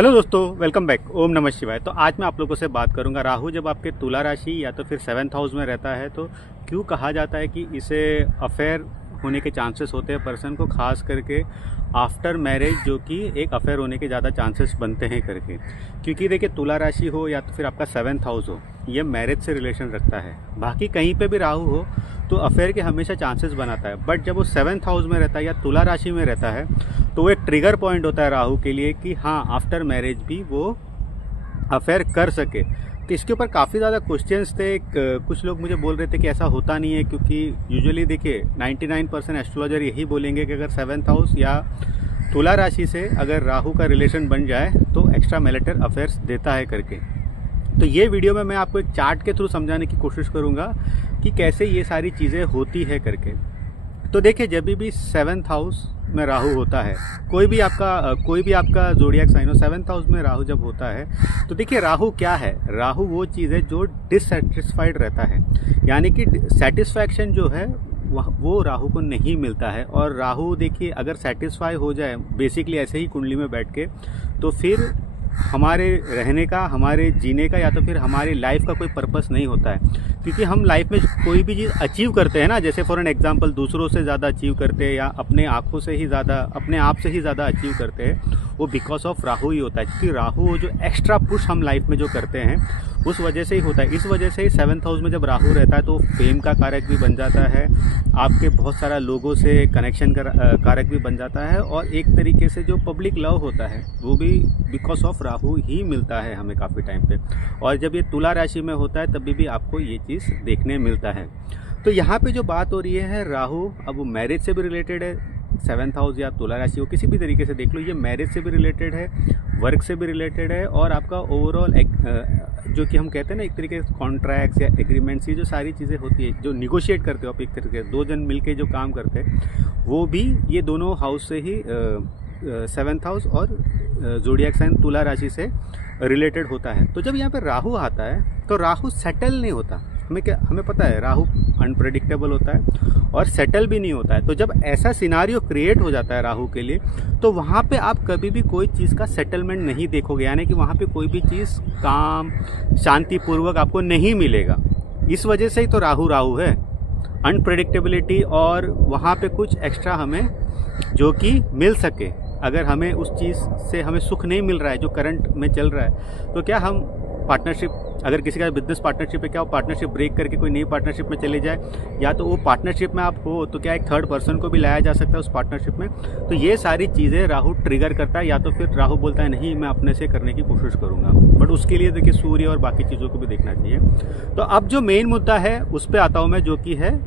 Hello दोस्तों, welcome back. ओम नमः शिवाय। तो आज मैं आप लोगों से बात करूंगा, राहु जब आपके तुला राशि या तो फिर 7th हाउस में रहता है तो क्यों कहा जाता है कि इसे अफेयर होने के चांसेस होते हैं पर्सन को, खास करके आफ्टर मैरिज, जो कि एक अफेयर होने के ज़्यादा चांसेस बनते हैं करके। क्योंकि देखिए, तुला राशि हो या तो फिर आपका 7th हाउस हो, ये मैरिज से रिलेशन रखता है। बाकी कहीं पे भी राहु हो तो अफेयर के हमेशा चांसेस बनाता है, बट जब वो 7th हाउस में रहता है या तुला राशि में रहता है तो वो एक ट्रिगर पॉइंट होता है राहु के लिए कि हाँ, आफ्टर मैरिज भी वो अफेयर कर सके। तो इसके ऊपर काफ़ी ज़्यादा क्वेश्चंस थे। कुछ लोग मुझे बोल रहे थे कि ऐसा होता नहीं है, क्योंकि यूजुअली देखिए 99% एस्ट्रोलॉजर यही बोलेंगे कि अगर 7th हाउस या तुला राशि से अगर राहु का रिलेशन बन जाए तो एक्स्ट्रा मैरिटल अफेयर्स देता है करके। तो ये वीडियो में मैं आपको एक चार्ट के थ्रू समझाने की कोशिश करूँगा कि कैसे ये सारी चीज़ें होती है करके। तो देखिए, जब भी 7th हाउस में राहु होता है, कोई भी आपका जोडिएक साइन हो, 7th हाउस में राहु जब होता है तो देखिए, राहु क्या है? राहु वो चीज़ है जो डिससेटिस्फाइड रहता है, यानी कि सेटिस्फैक्शन जो है वो राहु को नहीं मिलता है। और राहु देखिए, अगर सेटिस्फाई हो जाए बेसिकली ऐसे ही कुंडली में बैठ के, तो फिर हमारे रहने का, हमारे जीने का, या तो फिर हमारी लाइफ का कोई पर्पस नहीं होता है। क्योंकि हम लाइफ में कोई भी चीज़ अचीव करते हैं ना, जैसे फॉर एन एग्जांपल दूसरों से ज़्यादा अचीव करते हैं या अपने आँखों से ही ज़्यादा, अपने आप से ही ज़्यादा अचीव करते हैं, वो बिकॉज ऑफ राहु ही होता है। क्योंकि राहु जो एक्स्ट्रा पुश हम लाइफ में जो करते हैं उस वजह से ही होता है। इस वजह से ही 7th हाउस में जब राहु रहता है तो फेम का कारक भी बन जाता है, आपके बहुत सारा लोगों से कनेक्शन का कारक भी बन जाता है, और एक तरीके से जो पब्लिक लव होता है वो भी बिकॉज ऑफ राहु ही मिलता है हमें काफ़ी टाइम पे। और जब ये तुला राशि में होता है तभी भी आपको ये चीज़ देखने मिलता है। तो यहाँ पे जो बात हो रही है राहु, अब वो मैरिज से भी रिलेटेड है, 7th हाउस या तुला राशि हो, किसी भी तरीके से देख लो, ये मैरिज से भी रिलेटेड है, वर्क से भी रिलेटेड है, और आपका ओवरऑल जो कि हम कहते हैं ना एक तरीके से कॉन्ट्रैक्ट्स या एग्रीमेंट्स, ये जो सारी चीज़ें होती है जो निगोशिएट करते हो आप, एक तरीके से दो जन मिलके जो काम करते हैं, वो भी ये दोनों हाउस से ही 7th हाउस और जोडिएक साइन तुला राशि से रिलेटेड होता है। तो जब यहाँ पे राहु आता है तो राहु सेटल नहीं होता। हमें पता है राहु अनप्रेडिक्टेबल होता है और सेटल भी नहीं होता है। तो जब ऐसा सिनारियो क्रिएट हो जाता है राहु के लिए, तो वहाँ पे आप कभी भी कोई चीज़ का सेटलमेंट नहीं देखोगे, यानी कि वहाँ पे कोई भी चीज़ काम शांतिपूर्वक आपको नहीं मिलेगा। इस वजह से ही तो राहु है, अनप्रेडिक्टेबिलिटी, और वहाँ पे कुछ एक्स्ट्रा हमें जो कि मिल सके। अगर हमें उस चीज़ से हमें सुख नहीं मिल रहा है जो करंट में चल रहा है, तो क्या हम पार्टनरशिप, अगर किसी का बिजनेस पार्टनरशिप है, क्या वो पार्टनरशिप ब्रेक करके कोई नई पार्टनरशिप में चले जाए, या तो वो पार्टनरशिप में आप हो तो क्या एक थर्ड पर्सन को भी लाया जा सकता है उस पार्टनरशिप में। तो ये सारी चीज़ें राहु ट्रिगर करता है, या तो फिर राहु बोलता है नहीं, मैं अपने से करने की कोशिश करूँगा, बट उसके लिए देखिए सूर्य और बाकी चीज़ों को भी देखना चाहिए। तो अब जो मेन मुद्दा है उस पर आता हूँ मैं, जो कि है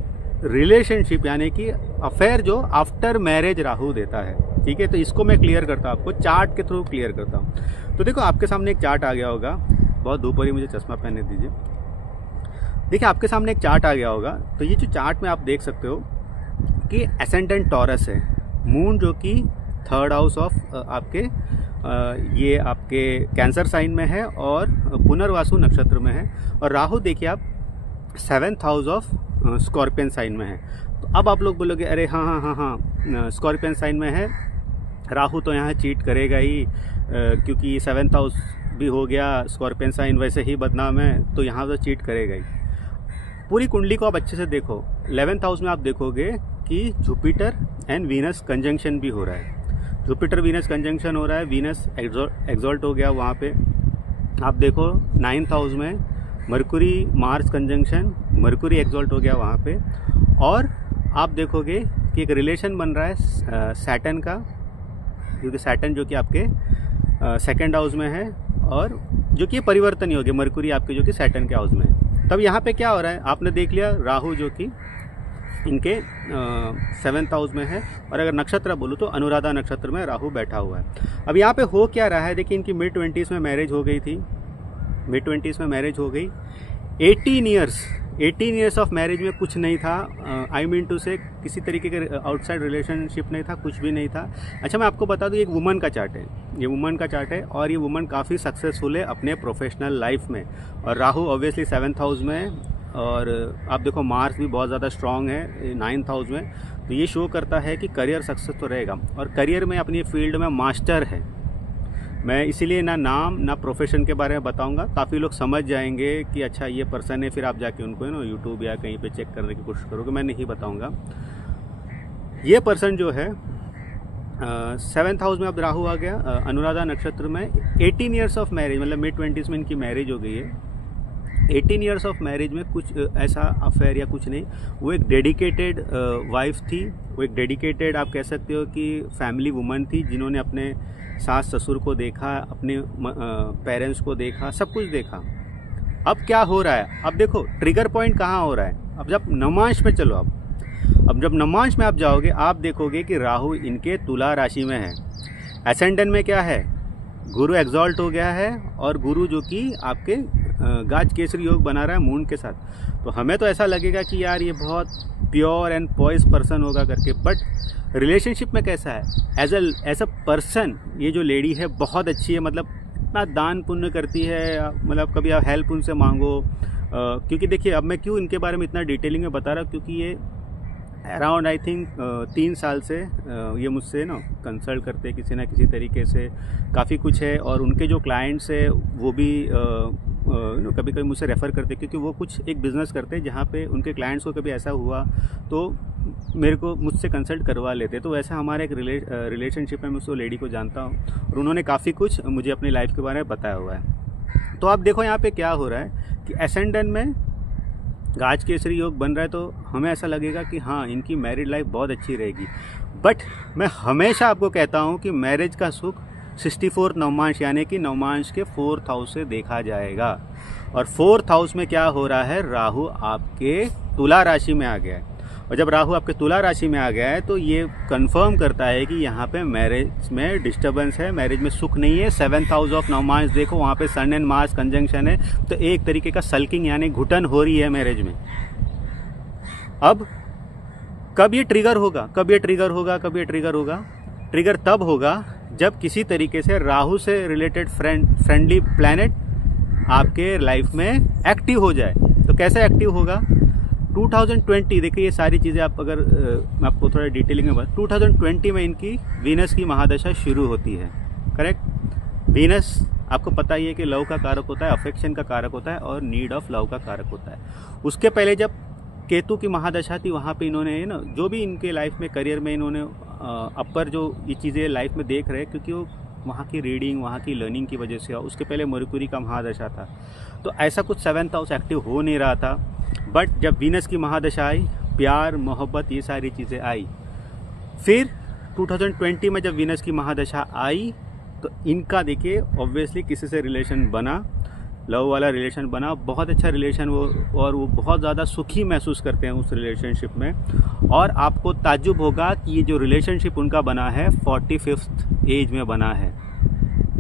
रिलेशनशिप, यानी कि अफेयर जो आफ्टर मैरिज राहु देता है। ठीक है, तो इसको मैं क्लियर करता हूँ, आपको चार्ट के थ्रू क्लियर करता हूँ। तो देखो, आपके सामने एक चार्ट आ गया होगा, बहुत धूप हो रही, मुझे चश्मा पहनने दीजिए। देखिए, आपके सामने एक चार्ट आ गया होगा। तो ये जो चार्ट में आप देख सकते हो कि एसेंडेंट टॉरस है, मून जो कि 3rd हाउस ऑफ आपके ये आपके कैंसर साइन में है और पुनर्वासु नक्षत्र में है, और राहु देखिए आप 7th house of scorpion sign में है। तो अब आप लोग बोलोगे अरे हाँ, स्कॉर्पियन साइन में है राहु, तो यहाँ चीट करेगा ही, क्योंकि 7th हाउस भी हो गया, स्कॉर्पियन साइन वैसे ही बदनाम है, तो यहाँ तो चीट करेगा ही। पूरी कुंडली को आप अच्छे से देखो, 11th हाउस में आप देखोगे कि जुपिटर एंड वीनस कंजंक्शन भी हो रहा है। जुपिटर वीनस कंजंक्शन हो रहा है, वीनस एक्सॉल्ट हो गया वहाँ पे। आप देखो 9th हाउस में Mercury Mars conjunction, Mercury exalt हो गया वहाँ पे। और आप देखोगे कि एक रिलेशन बन रहा है सैटर्न का, क्योंकि सैटर्न जो कि आपके 2nd हाउस में है, और जो कि परिवर्तन ही हो गया, मरकुरी आपके जो कि सैटर्न के हाउस में है। तब यहाँ पे क्या हो रहा है, आपने देख लिया राहु जो कि इनके 7th हाउस में है, और अगर नक्षत्र बोलूँ तो अनुराधा नक्षत्र में राहु बैठा हुआ है। अब यहाँ पे हो क्या रहा है, देखिए इनकी मिड 20s में मैरिज हो गई थी, मिड 20s में मैरिज हो गई। 18 ईयर्स ऑफ मैरिज में कुछ नहीं था, आई मीन टू से किसी तरीके के आउटसाइड रिलेशनशिप नहीं था, कुछ भी नहीं था। अच्छा, मैं आपको बता दूं, एक वुमन का चार्ट है, ये वुमन का चार्ट है, और ये वुमन काफ़ी सक्सेसफुल है अपने प्रोफेशनल लाइफ में। और राहु ऑब्वियसली 7th हाउस में, और आप देखो मार्स भी बहुत ज़्यादा स्ट्रॉन्ग है 9th हाउस में। तो ये शो करता है कि करियर सक्सेस तो रहेगा, और करियर में अपनी फील्ड में मास्टर है। मैं इसीलिए ना नाम ना प्रोफेशन के बारे में बताऊंगा, काफ़ी लोग समझ जाएंगे कि अच्छा ये पर्सन है, फिर आप जाके उनको यूट्यूब या कहीं पे चेक करने की कोशिश करोगे। मैं नहीं बताऊंगा। ये पर्सन जो है 7th हाउस में अब राहु आ गया, अनुराधा नक्षत्र में। 18 ईयर्स ऑफ मैरिज, मतलब मिड 20s में इनकी मैरिज हो गई है। 18 ईयर्स ऑफ मैरिज में कुछ ऐसा अफेयर या कुछ नहीं, वो एक डेडिकेटेड वाइफ थी, वो एक डेडिकेटेड आप कह सकते हो कि फैमिली वुमन थी, जिन्होंने अपने सास ससुर को देखा, अपने पेरेंट्स को देखा, सब कुछ देखा। अब क्या हो रहा है, अब देखो ट्रिगर पॉइंट कहाँ हो रहा है। अब जब नवमांश में चलो, अब जब नवमांश में आप जाओगे, आप देखोगे कि राहु इनके तुला राशि में है। एसेंडेंट में क्या है, गुरु एग्जॉल्ट हो गया है, और गुरु जो कि आपके गाज केसरी योग बना रहा है मून के साथ। तो हमें तो ऐसा लगेगा कि यार ये बहुत प्योर एंड पॉइस पर्सन होगा करके, बट रिलेशनशिप में कैसा है, एज अ पर्सन ये जो लेडी है बहुत अच्छी है। मतलब इतना दान पुण्य करती है, मतलब कभी आप हेल्प उनसे मांगो। क्योंकि देखिए, अब मैं क्यों इनके बारे में इतना डिटेलिंग में बता रहा हूँ, क्योंकि ये अराउंड आई थिंक 3 साल से ये मुझसे कंसल्ट करते हैं किसी ना किसी तरीके से, काफ़ी कुछ है। और उनके जो क्लाइंट्स है वो भी कभी कभी मुझसे रेफ़र करते हैं, क्योंकि वो कुछ एक बिज़नेस करते हैं जहाँ पे उनके क्लाइंट्स को कभी ऐसा हुआ तो मुझसे कंसल्ट करवा लेते। तो वैसा हमारा एक रिलेशनशिप है, मैं उस लेडी को जानता हूँ और उन्होंने काफ़ी कुछ मुझे अपनी लाइफ के बारे में बताया हुआ है। तो आप देखो यहाँ पे क्या हो रहा है कि एसेंडेंट में गाज केसरी योग बन रहा है, तो हमें ऐसा लगेगा कि हाँ इनकी मैरिड लाइफ बहुत अच्छी रहेगी। बट मैं हमेशा आपको कहता हूँ कि मैरिज का सुख 64 नवमांश यानी कि नवमांश के 4th हाउस से देखा जाएगा। और 4th हाउस में क्या हो रहा है, राहु आपके तुला राशि में आ गया है। और जब राहु आपके तुला राशि में आ गया है तो ये कंफर्म करता है कि यहाँ पे मैरिज में डिस्टर्बेंस है, मैरिज में सुख नहीं है। 7th हाउस ऑफ नवमांश देखो, वहाँ पे सन एंड मार्स कंजंक्शन है, तो एक तरीके का सल्किंग यानी घुटन हो रही है मैरिज में। अब कब ये ट्रिगर होगा, ट्रिगर तब होगा जब किसी तरीके से राहु से रिलेटेड फ्रेंडली प्लैनेट आपके लाइफ में एक्टिव हो जाए। तो कैसे एक्टिव होगा, 2020 देखिए, ये सारी चीज़ें आप अगर मैं आपको थोड़ा डिटेलिंग में 2020 में इनकी वीनस की महादशा शुरू होती है। करेक्ट, वीनस आपको पता ही है कि लव का कारक होता है, अफेक्शन का कारक होता है और नीड ऑफ लव का कारक होता है। उसके पहले जब केतु की महादशा थी, वहाँ पे इन्होंने जो भी इनके लाइफ में करियर में इन्होंने अपर जो ये चीज़ें लाइफ में देख रहे हैं, क्योंकि वो वहाँ की रीडिंग, वहाँ की लर्निंग की वजह से। उसके पहले मरकुरी का महादशा था, तो ऐसा कुछ 7th हाउस एक्टिव हो नहीं रहा था। बट जब वीनस की महादशा आई, प्यार मोहब्बत ये सारी चीज़ें आई। फिर 2020 में जब वीनस की महादशा आई तो इनका देखिए ऑब्वियसली किसी से रिलेशन बना, लव वाला रिलेशन बना, बहुत अच्छा रिलेशन वो, और वो बहुत ज़्यादा सुखी महसूस करते हैं उस रिलेशनशिप में। और आपको ताज्जुब होगा कि ये जो रिलेशनशिप उनका बना है 45th एज में बना है।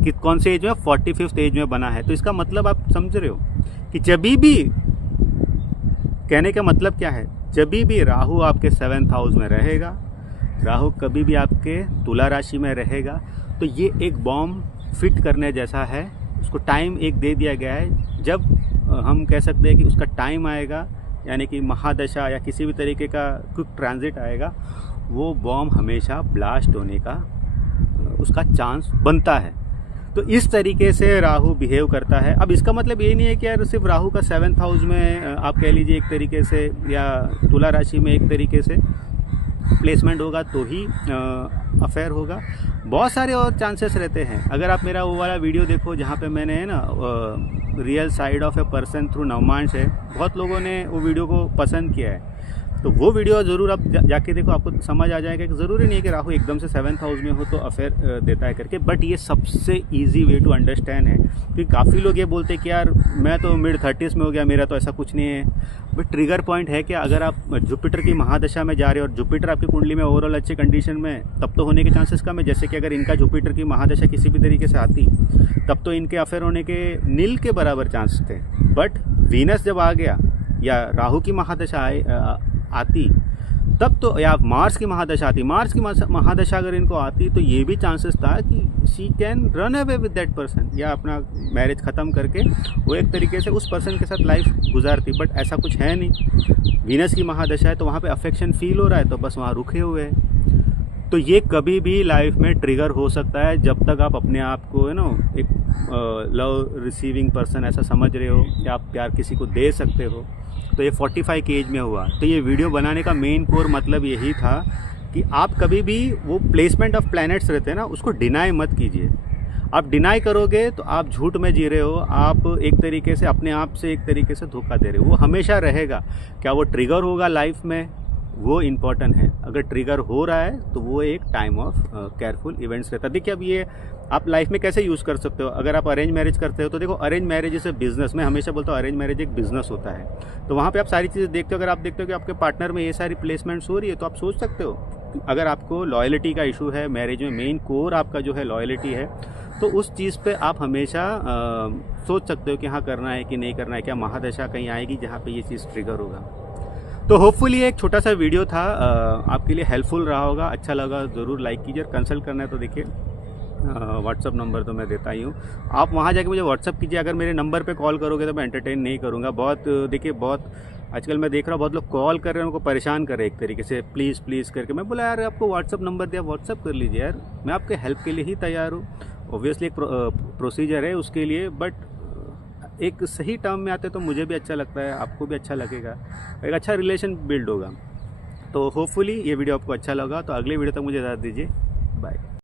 कि कौन से एज में, 45th एज में बना है। तो इसका मतलब आप समझ रहे हो कि जब भी, कहने का मतलब क्या है, जब भी राहु आपके 7th हाउस में रहेगा, राहु कभी भी आपके तुला राशि में रहेगा, तो ये एक बॉम्ब फिट करने जैसा है। उसको टाइम एक दे दिया गया है, जब हम कह सकते हैं कि उसका टाइम आएगा, यानी कि महादशा या किसी भी तरीके का क्विक ट्रांजिट आएगा, वो बॉम्ब हमेशा ब्लास्ट होने का उसका चांस बनता है। तो इस तरीके से राहु बिहेव करता है। अब इसका मतलब ये नहीं है कि यार सिर्फ राहु का 7th हाउस में आप कह लीजिए एक तरीके से, या तुला राशि में एक तरीके से प्लेसमेंट होगा तो ही अफेयर होगा। बहुत सारे और चांसेस रहते हैं। अगर आप मेरा वो वाला वीडियो देखो जहाँ पे मैंने real side of a person through Navamsha है, बहुत लोगों ने वो वीडियो को पसंद किया है, तो वो वीडियो ज़रूर आप जाके देखो, आपको समझ आ जाएगा कि ज़रूरी नहीं है कि राहु एकदम से 7th हाउस में हो तो अफेयर देता है करके। बट ये सबसे इजी वे टू अंडरस्टैंड है, क्योंकि काफ़ी लोग ये बोलते हैं कि यार मैं तो मिड 30s में हो गया, मेरा तो ऐसा कुछ नहीं है। बट ट्रिगर पॉइंट है कि अगर आप जुपिटर की महादशा में जा रहे हो और जुपिटर आपकी कुंडली में ओवरऑल अच्छे कंडीशन में, तब तो होने के चांसेस कम है। जैसे कि अगर इनका जुपिटर की महादशा किसी भी तरीके से आती, तब तो इनके अफेयर होने के नील के बराबर चांस थे। बट वीनस जब आ गया, या राहु की महादशा आती, तब तो, या मार्स की महादशा आती, मार्स की महादशा अगर इनको आती, तो ये भी चांसेस था कि she can run away with that person, या अपना मैरिज ख़त्म करके वो एक तरीके से उस पर्सन के साथ लाइफ गुजारती। बट ऐसा कुछ है नहीं। वीनस की महादशा है तो वहाँ पे अफेक्शन फील हो रहा है, तो बस वहाँ रुके हुए हैं। तो ये कभी भी लाइफ में ट्रिगर हो सकता है जब तक आप अपने आप को एक लव रिसीविंग पर्सन ऐसा समझ रहे हो या आप प्यार किसी को दे सकते हो। तो ये 45 की एज में हुआ। तो ये वीडियो बनाने का मेन कोर मतलब यही था कि आप कभी भी वो प्लेसमेंट ऑफ प्लैनेट्स रहते हैं ना, उसको डिनाई मत कीजिए। आप डिनाई करोगे तो आप झूठ में जी रहे हो, आप एक तरीके से अपने आप से एक तरीके से धोखा दे रहे हो। वो हमेशा रहेगा। क्या वो ट्रिगर होगा लाइफ में, वो इम्पॉर्टेंट है। अगर ट्रिगर हो रहा है तो वो एक टाइम ऑफ केयरफुल इवेंट्स रहता है। देखिए, अब ये आप लाइफ में कैसे यूज़ कर सकते हो। अगर आप अरेंज मैरिज करते हो तो देखो, arrange marriage is a business. मैं हमेशा बोलता हूँ अरेंज मैरिज एक बिजनेस होता है। तो वहाँ पे आप सारी चीज़ें देखते हो। अगर आप देखते हो कि आपके पार्टनर में ये सारी प्लेसमेंट्स हो रही है तो आप सोच सकते हो। अगर आपको लॉयल्टी का इशू है मैरिज में, मेन कोर आपका जो है लॉयल्टी है, तो उस चीज़ पे आप हमेशा सोच सकते हो कि हाँ करना है कि नहीं करना है। क्या महादशा कहीं आएगी जहाँ पे ये चीज़ ट्रिगर होगा। तो होपफुली एक छोटा सा वीडियो था, आपके लिए हेल्पफुल रहा होगा। अच्छा लगा ज़रूर लाइक कीजिए। कंसल्ट करना है तो देखिए व्हाट्सअप नंबर तो मैं देता ही हूँ। आप वहाँ जाके मुझे व्हाट्सअप कीजिए। अगर मेरे नंबर पे कॉल करोगे तो मैं एंटरटेन नहीं करूँगा। बहुत देखिए, बहुत आजकल मैं देख रहा हूँ बहुत लोग कॉल कर रहे हैं, उनको परेशान कर रहे हैं एक तरीके से, प्लीज़ प्लीज़ करके। मैं बोला यार आपको व्हाट्सअप नंबर दिया, व्हाट्सअप कर लीजिए यार। मैं आपके हेल्प के लिए ही तैयार हूँ। ऑब्वियसली एक प्रोसीजर है उसके लिए, बट एक सही टर्म में आते तो मुझे भी अच्छा लगता है, आपको भी अच्छा लगेगा, एक अच्छा रिलेशन बिल्ड होगा। तो होपफुली ये वीडियो आपको अच्छा लगा। तो अगले वीडियो तक मुझे इजाज़त दीजिए।